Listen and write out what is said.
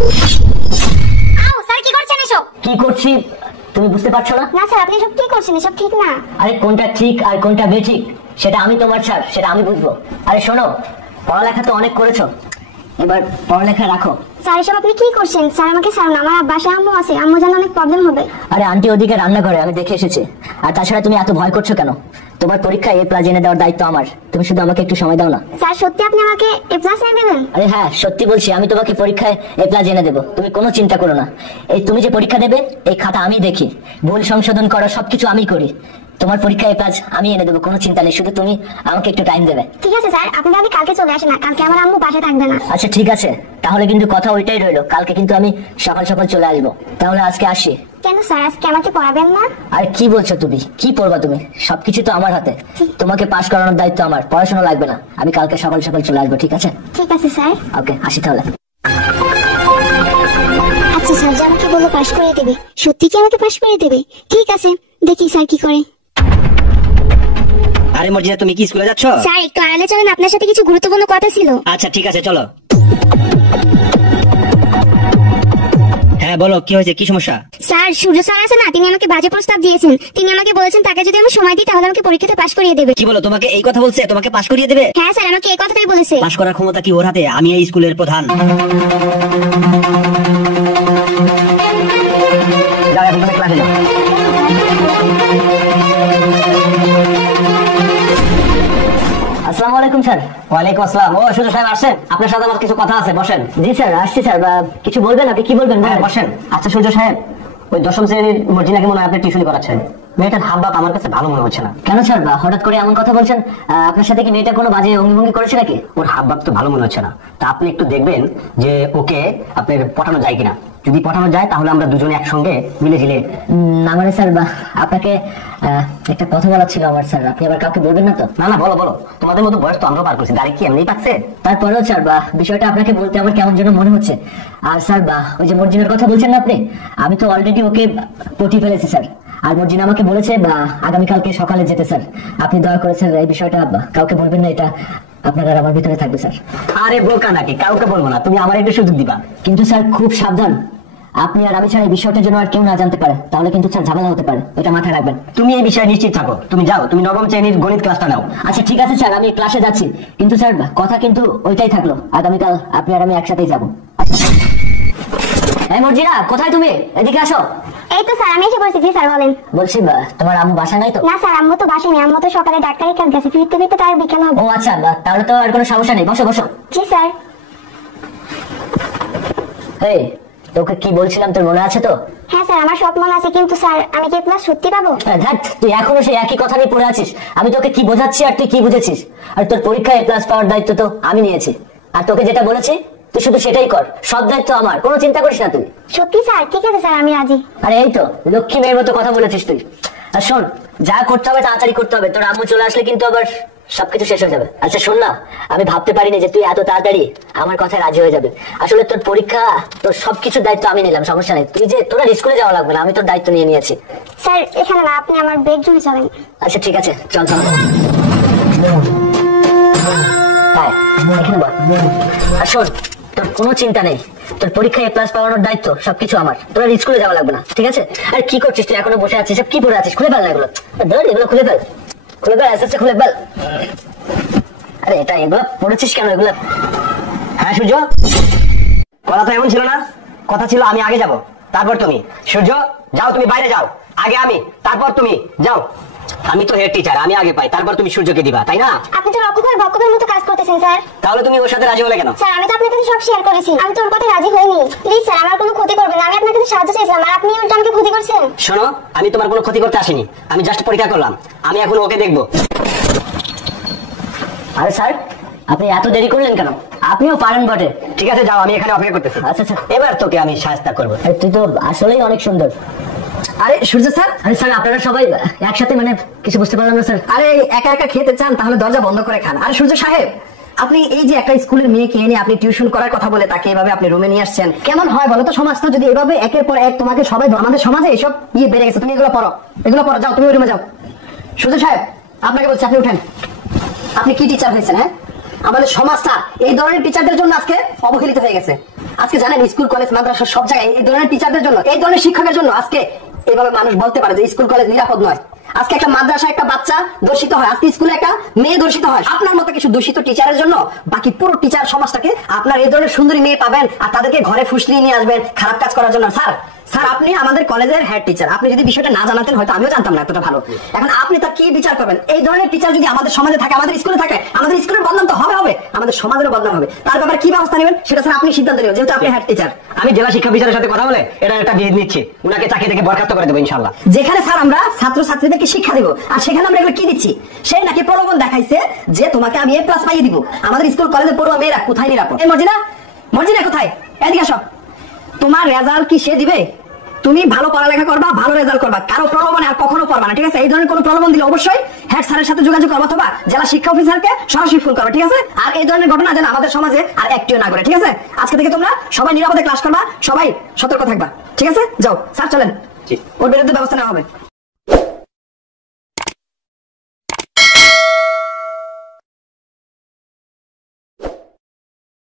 আও স্যার কি করছেন এসব? কি করছি তুমি বুঝতে পারছো না? না স্যার আপনি এসব কি করছেন? এসব ঠিক না। আরে কোনটা ঠিক আর কোনটা বেঠিক সেটা আমি তোমার স্যার, সেটা আমি বুঝবো। আরে শোনো, পড়ালেখা তো অনেক করেছো, এবার পড়ালেখা রাখো। স্যার এসব আপনি কি করছেন? স্যার আমাকে ছাড়ুন, আমার বাসায় আম্মু আছে, আম্মু জানলে অনেক প্রবলেম হবে। আরে আন্টি ওদিকে রান্না করে, আমি দেখে এসেছি। আর তাছাড়া তুমি এত ভয় করছো কেন? তোমার পরীক্ষায় এ প্লাস এনে দেওয়ার দায়িত্ব আমার, তুমি শুধু আমাকে একটু সময় দাও না। স্যার সত্যি আপনি আমাকে এ প্লাস এনে দেবেন? আরে হ্যাঁ সত্যি বলছি, আমি তোমাকে পরীক্ষায় এ প্লাস এনে দেবো, তুমি কোনো চিন্তা করো না। এই তুমি যে পরীক্ষা দেবে এই খাতা আমি দেখি, ভুল সংশোধন করো সবকিছু আমি করি। তোমার পরীক্ষায় কাজ আমি এনে দেবো, কোনো চিন্তা নেই, শুধু তুমি আমাকে একটু টাইম দেবে। ঠিক আছে স্যার, আপনি তাহলে কালকে চলে আসেন না, কালকে আমার আম্মু বাসায় থাকবে না। আচ্ছা ঠিক আছে, তাহলে কিন্তু কথা ওইটাই রইলো, কালকে কিন্তু আমি সকাল সকাল চলে আসবো। তাহলে আজকে আসি। কেন স্যার আজকে আমাকে পড়াবেন না? আর কি বলছো তুমি? কি পড়বা তুমি? সবকিছু তো আমার হাতে, তোমাকে পাস করানোর দায়িত্ব আমার, পড়াশোনা লাগবে না। আমি কালকে সকাল সকাল চলে আসবো, ঠিক আছে? ঠিক আছে স্যার। ওকে আসি তাহলে। আচ্ছা স্যার যে আমাকে বললো পাস করে দেবে, সত্যি কি আমাকে পাস করে দেবে? ঠিক আছে দেখি স্যার কি করে। আরে মর্জিনা তুমি কি স্কুলে যাচ্ছ? স্যার একটু আড়ালে চলেন, আপনার সাথে কিছু গুরুত্বপূর্ণ কথা ছিল। আচ্ছা ঠিক আছে চলো। হ্যাঁ বলো কি হয়েছে, কি সমস্যা? স্যার সূর্য স্যার আছে না, তিনি আমাকে বাজে প্রস্তাব দিয়েছেন। তিনি আমাকে বলেছেন তাকে যদি আমি সময় দিই তাহলে আমাকে পরীক্ষাতে পাস করিয়ে দেবে। কি বলো, তোমাকে এই কথা বলছে? তোমাকে পাস করিয়ে দেবে? হ্যাঁ স্যার আমাকে এই কথাটাই বলেছে। পাস করার ক্ষমতা কি ওর হাতে? আমি এই স্কুলের প্রধান। যাও এখন তুমি ক্লাসে যাও। আসসালামু আলাইকুম স্যার। ওয়ালাইকুম আসসালাম। ও সুজয় সাহেব আসছেন, আপনার সাথে আমার কিছু কথা আছে, বসেন। জি স্যার আসছি স্যার। কিছু বলবেন? আপনি কি বলবেন? হ্যাঁ বসেন। আচ্ছা সূর্য সাহেব, ওই দশম শ্রেণীর মর্জিনাকে মনে হয় আপনি টিউশনি করাচ্ছেন। মেয়েটার হাব ভাব আমার কাছে ভালো মনে হচ্ছে না। কেন স্যার হঠাৎ করে এমন কথা বলছেন? আপনার সাথে কি মেয়েটা কোনো বাজে অঙ্গভঙ্গি করেছে নাকি? ওর হাব ভাব তো ভালো মনে হচ্ছে না, তা আপনি একটু দেখবেন যে ওকে আপনার পটানো যায় কিনা। যদি পটানো যায় তাহলে আমরা দুজনে একসঙ্গে মিলে ঝিলে। না মানে স্যার আপনাকে একটা কথা বলার ছিল আমার স্যার, আপনি আবার কাউকে বলবেন না তো? না না বলো বলো, তোমাদের মতো বয়স তো আমরা পার করছি, গাড়ি কি এমনি পাচ্ছে? তারপরেও স্যার বিষয়টা আপনাকে বলতে আমার কেমন যেন মনে হচ্ছে। আর স্যার ওই যে মর্জিনার কথা বলছেন না আপনি, আমি তো অলরেডি ওকে পটিয়ে ফেলেছি স্যার। আর মর্জিনা আমাকে বলেছে আগামীকালকে সকালে যেতে স্যার। আপনি দয়া করে স্যার এই বিষয়টা কাউকে বলবেন না, এটা আপনার আর আমার ভিতরে থাকবে স্যার। আরে বোকা নাকি, কাউকে বলবো না, তুমি আমার একটু সুযোগ দিবা। কিন্তু স্যার খুব সাবধান, আপনি আর আমি ছাড়া এই বিষয়টা যেন আর কেউ না জানতে পারে, তাহলে কিন্তু স্যার ঝামেলা হতে পারে, এটা মাথায় রাখবেন। তুমি এই বিষয়ে নিশ্চিত থাকো, তুমি যাও, তুমি নবম শ্রেণীর গণিত ক্লাসটা নাও। আচ্ছা ঠিক আছে স্যার, আমি ক্লাসে যাচ্ছি। কিন্তু স্যার কথা কিন্তু ওইটাই থাকলো, আগামীকাল আপনি আর আমি একসাথেই যাবো। এই মর্জিনা কোথায় তুমি? এদিকে আসো। এই তো স্যার আমি এসে বলছি। জি স্যার বলেন। বলছি তোমার আম্মু বাসায় নাই তো? না স্যার আম্মু তো বাসায় নেই, আম্মু তো সকালে ডাক্তারের কাছে গেছে, ফিরতে ফিরতে তার বিকেল হবে। ও আচ্ছা, তাহলে তো আর কোনো সমস্যা নেই, বসো বসো। জি স্যার। এই তোকে কি বলছিলাম তোর মনে আছে তো? হ্যাঁ স্যার আমার সব মনে আছে, কিন্তু স্যার আমি কি প্লাস সত্যি পাবো? তুই এখনো সেই একই কথা নিয়ে পড়ে আছিস। আমি তোকে কি বোঝাচ্ছি আর তুই কি বুঝেছিস? আর তোর পরীক্ষায় এ প্লাস পাওয়ার দায়িত্ব তো আমি নিয়েছি, আর তোকে যেটা বলেছি তুই শুধু সেটাই কর, সব দায়িত্ব আমার, কোনো চিন্তা করিস না তুই। সত্যি স্যার? ঠিক আছে স্যার আমি রাজি। আরে এই তো লক্ষ্মী মেয়ের মতো কথা বলেছিস তুই। আর শোন, যা করতে হবে তাড়াতাড়ি করতে হবে, তোর আম্মু চলে আসলে কিন্তু আবার সবকিছু শেষ হয়ে যাবে। আচ্ছা শোন না, আমি ভাবতে পারিনি যে তুই এত তাড়াতাড়ি আমার কথায় রাজি হয়ে যাবে। আসলে তোর পরীক্ষা, তোর সবকিছুর দায়িত্ব আমি নিলাম, সমস্যা নেই। তুই যে তোর স্কুলে যাওয়া লাগবে না, আমি তোর দায়িত্ব নিয়ে নিয়েছি। স্যার এখানে না, আপনি আমার বেডরুমে চলেন। আচ্ছা ঠিক আছে চল চল। হ্যাঁ এখানে বল। আর শোন, তোর কোনো চিন্তা নেই, তোর পরীক্ষায় এ প্লাস পাওয়ানোর দায়িত্ব সবকিছু আমার, তোর স্কুলে যাওয়া লাগবে না, ঠিক আছে? আর কি করছিস তুই? এখনো বসে আছিস, সব কি পড়ে আছিস? খুলে ফেল না এগুলো, ধর এগুলো খুলে ফেল, খুলে ফেল, আস্তে আস্তে খুলে ফেল। আরে এটা এগুলো পড়েছিস কেন এগুলো? হ্যাঁ সূর্য, কথা তো এমন ছিল না, কথা ছিল আমি আগে যাব তারপর তুমি। সূর্য যাও, তুমি বাইরে যাও, আগে আমি তারপর তুমি যাও। আমি তো হেড টিচার, আমি আগে পাই, তারপর তুমি সূর্যকে দিবা, তাই না? আপনি তো রক্ষকের ভক্ষকের মতো কাজ করতেছেন স্যার। তাহলে তুমি ওর সাথে রাজি হলে কেন? স্যার আমি তো আপনার কাছে সব শেয়ার করেছি, আমি তো ওর কথা রাজি হইনি। প্লিজ স্যার আমার কোনো ক্ষতি করবেন না, আমি আপনার কাছে সাহায্য চাইছিলাম আর আপনি উল্টো আমাকে ক্ষতি করছেন। শোনো, আমি তোমার কোনো ক্ষতি করতে আসিনি, আমি জাস্ট পরীক্ষা করলাম, আমি এখন ওকে দেখবো। আরে স্যার আপনি এত দেরি করলেন কেন? আপনিও পারেন বটে। ঠিক আছে যাও, আমি এখানে অপেক্ষা করতেছি। আচ্ছা আচ্ছা, এবার তোকে আমি সাহায্য করবো। তুই তো আসলেই অনেক সুন্দর। আরে সূর্য স্যার, আরে স্যার আপনারা সবাই একসাথে, মানে কিছু বুঝতে পারলাম না স্যার। আরে একা একা খেতে চান তাহলে দরজা বন্ধ করে খান। আরে সূর্য সাহেব, আপনি এই যে একটা স্কুলের মেয়েকে এনে আপনি টিউশন করার কথা বলে তাকে এভাবে আপনি রুমে নিয়ে আসছেন, কেমন হয় বলো তো? সমাজটা যদি এভাবে একের পর এক তোমাকে সবাই, আমাদের সমাজে এসব বেড়ে গেছে। তুমি এগুলো পড়ো, এগুলো পড়ো, যাও তুমি রুমে যাও। সূর্য সাহেব আপনাকে বলছি, আপনি উঠেন। আপনি কি টিচার হয়েছেন? হ্যাঁ, আমাদের সমাজটা এই ধরনের টিচারদের জন্য আজকে অবহেলিত হয়ে গেছে। আজকে জানেন স্কুল কলেজ মাদ্রাসা সব জায়গায় এই ধরনের টিচারদের জন্য, এই ধরনের শিক্ষকের জন্য আজকে এইভাবে মানুষ বলতে পারে যে স্কুল কলেজ নিরাপদ নয়। আজকে একটা মাদ্রাসা একটা বাচ্চা দূষিত হয়, আজকে স্কুলে একটা মেয়ে দূষিত হয়। আপনার মতো কিছু দূষিত টিচারের জন্য বাকি পুরো টিচার সমাজটাকে আপনার এই ধরনের সুন্দরী মেয়ে পাবেন আর তাদেরকে ঘরে ফুসলিয়ে নিয়ে আসবেন খারাপ কাজ করার জন্য। স্যার স্যার আপনি আমাদের কলেজের হেড টিচার, আপনি যদি বিষয়টা না জানাতেন হয়তো আমিও জানতাম না এতটা ভালো। এখন আপনি তার কি বিচার করবেন? এই ধরনের টিচার যদি আমাদের সমাজে থাকে, আমাদের স্কুলে থাকে, আমাদের স্কুলের বদনাম তো হবে হবে, আমাদের সমাজেরও বদনাম হবে। তার ব্যাপারে কি ব্যবস্থা নেবেন সেটা স্যার আপনি সিদ্ধান্ত নেবেন, যেহেতু আপনি হেড টিচার। আমি জেলা শিক্ষা অফিসারের সাথে কথা বলে এটা একটা বিয়ে নিচ্ছি, উনাকে চাকরি থেকে বরখাস্ত করে দেবো ইনশাল্লাহ। যেখানে স্যার আমরা ছাত্র ছাত্রীদেরকে শিক্ষা দেবো আর সেখানে আমরা এগুলো কি দিচ্ছি? সেই নাকি প্রলোভন দেখাইছে যে তোমাকে আমি A+ পাইয়ে দিব। আমাদের স্কুল কলেজে পড়ুয়া মেয়েরা কোথায় নিরাপদ? এই মর্জিনা, মর্জিনা কোথায়? এদিকে আসো। তোমার রেজাল্ট কি সে দিবে? তুমি ভালো পড়ালেখা করবা, ভালো রেজাল্ট করবা, কারো প্রলোভনে আর কখনো পড়বা না, ঠিক আছে? এই ধরনের কোনো প্রলোভন দিলে অবশ্যই হেড স্যারের সাথে যোগাযোগ করবা অথবা জেলা শিক্ষা অফিসারকে সরাসরি ফোন করবা, ঠিক আছে? আর এই ধরনের ঘটনা যেন আমাদের সমাজে আর একটিও না করে, ঠিক আছে? আজকে থেকে তোমরা সবাই নিরাপদে ক্লাস করবা, সবাই সতর্ক থাকবা, ঠিক আছে? যাও স্যার চলেন, ওর বিরুদ্ধে ব্যবস্থা নেওয়া হবে।